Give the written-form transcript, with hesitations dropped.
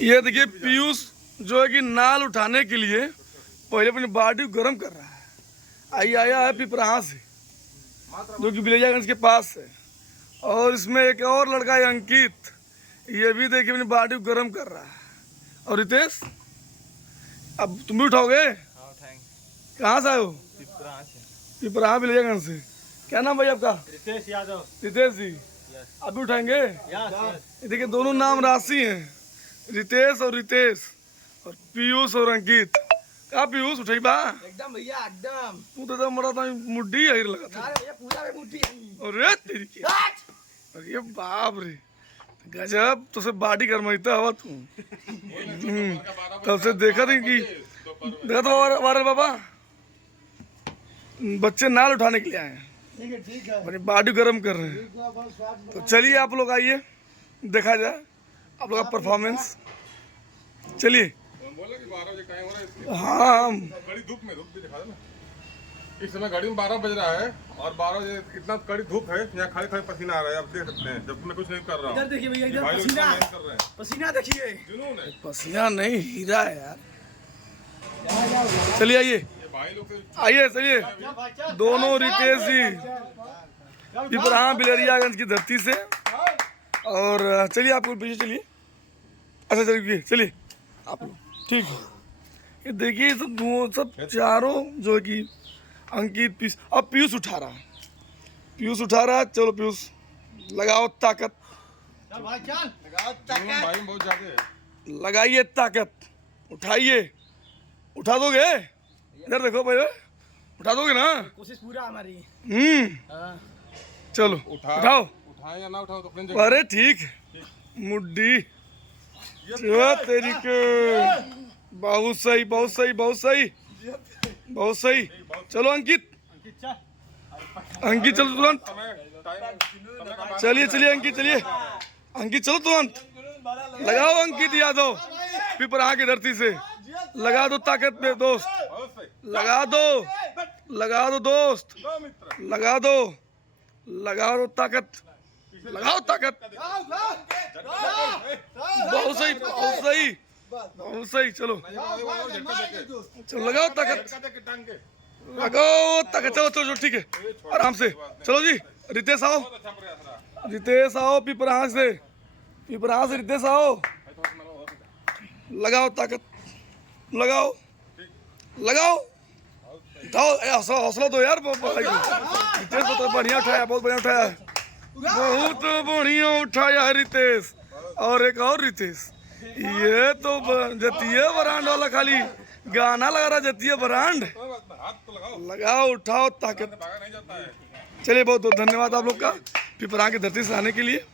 ये देखिए पीयूष जो है कि नाल उठाने के लिए पहले अपनी बॉडी को गर्म कर रहा है। आया है पिपराहा से, जो कि बिलेजागंज के पास है। और इसमें एक और लड़का है अंकित, ये भी देखिए अपनी बॉडी को गर्म कर रहा है। और रितेश, अब तुम भी उठाओगे? कहाँ से आए हो? पिपराहा बिलेजागंज से। क्या नाम भाई आपका? रितेश यादव। रितेश जी, आप भी उठाएंगे? देखिए दोनों नाम राशि हैं, रितेश और रितेश, और पीयूष और अंकित। क्या पीयूष उठाई बा? एकदम भैया एकदम। तू तो मरा था मुड्डी है लगा था। अरे पूजा में मुट्ठी। अरे तेरी की, अरे बाप रे, गजब। तो से बॉडी गरमाइता हवा तू। तब से देखा थी कि देखा तो वारे बाबा बच्चे नाल उठाने के लिए आए हैं, ठीक है अपनी बॉडी गर्म कर रहे हैं। तो चलिए आप लोग आइए, देखा जाए आप लोग का परफॉर्मेंस। चलिए। हाँ, कड़ी धूप में दिखा दो ना। इस समय घड़ी में 12 बज रहा है और 12 बजे कितना कड़ी धूप है, यहाँ खड़े खड़े पसीना आ रहा है, आप देख सकते हैं। जब मैं कुछ नहीं कर रहा हूँ। इधर देखिए भैया, इधर भाई लोग पसीना मेहनत कर रहे हैं। पसीना देखिए। जुनून है। पसीना नहीं, हीरा है यार। चलिए आइए, ये भाई लोग से आइए चलिए। दोनों रितेश जी पिपराहा बिलरियागंज की धरती से। और चलिए आप लोग पीछे चलिए। अच्छा चलिए चलिए आप लोग, ठीक है। ये देखिए सब चारों जो है कि अंकित पीयूष, अब पीयूष उठा रहा है। पीयूष उठा रहा है। चलो पीयूष, लगाओ ताकत, जुनून भाई में बहुत ज्यादा है। लगाइए ताकत, उठाइए। उठा दोगे? इधर देखो भाई, उठा दोगे ना? कोशिश पूरा हमारी। चलो उठाओ। उठाए या ना उठाओ तो अपनी जगह। अरे ठीक है, मुड्डी जो तेरी के। बहुत सही, बहुत सही, बहुत सही, बहुत सही। चलो अंकित, अंकित चलो तुरंत। चलिए चलिए अंकित, चलिए अंकित चलो तुरंत। लगाओ अंकित यादव, पिपराहा की धरती से। लगा दो ताकत पे दोस्त, लगा दो, लगा दो दोस्त, लगा दो, लगा दो ताकत, लगाओ ताकत। बहुत सही, बहुत सही, बहुत सही। चलो चलो लगाओ ताकत, लगाओ ताकत। चलो चलो ठीक है, आराम से। चलो जी रितेश आओ, रितेश आओ पिपराहा से, पिपराहा से रितेश आओ। लगाओ ताकत, लगाओ, लगाओ, उठाओ। हौसला दो यार भाई को। रितेश तो बढ़िया उठाया, बहुत बढ़िया उठाया, बहुत बढ़िया उठाया है रितेश। और एक और रितेश, ये तो जतिये ब्रांड वाला खाली गाना लगा रहा, जतिये ब्रांड। लगाओ, उठाओ ताकत। चलिए बहुत बहुत धन्यवाद आप लोग का पिपराहा की धरती से आने के लिए।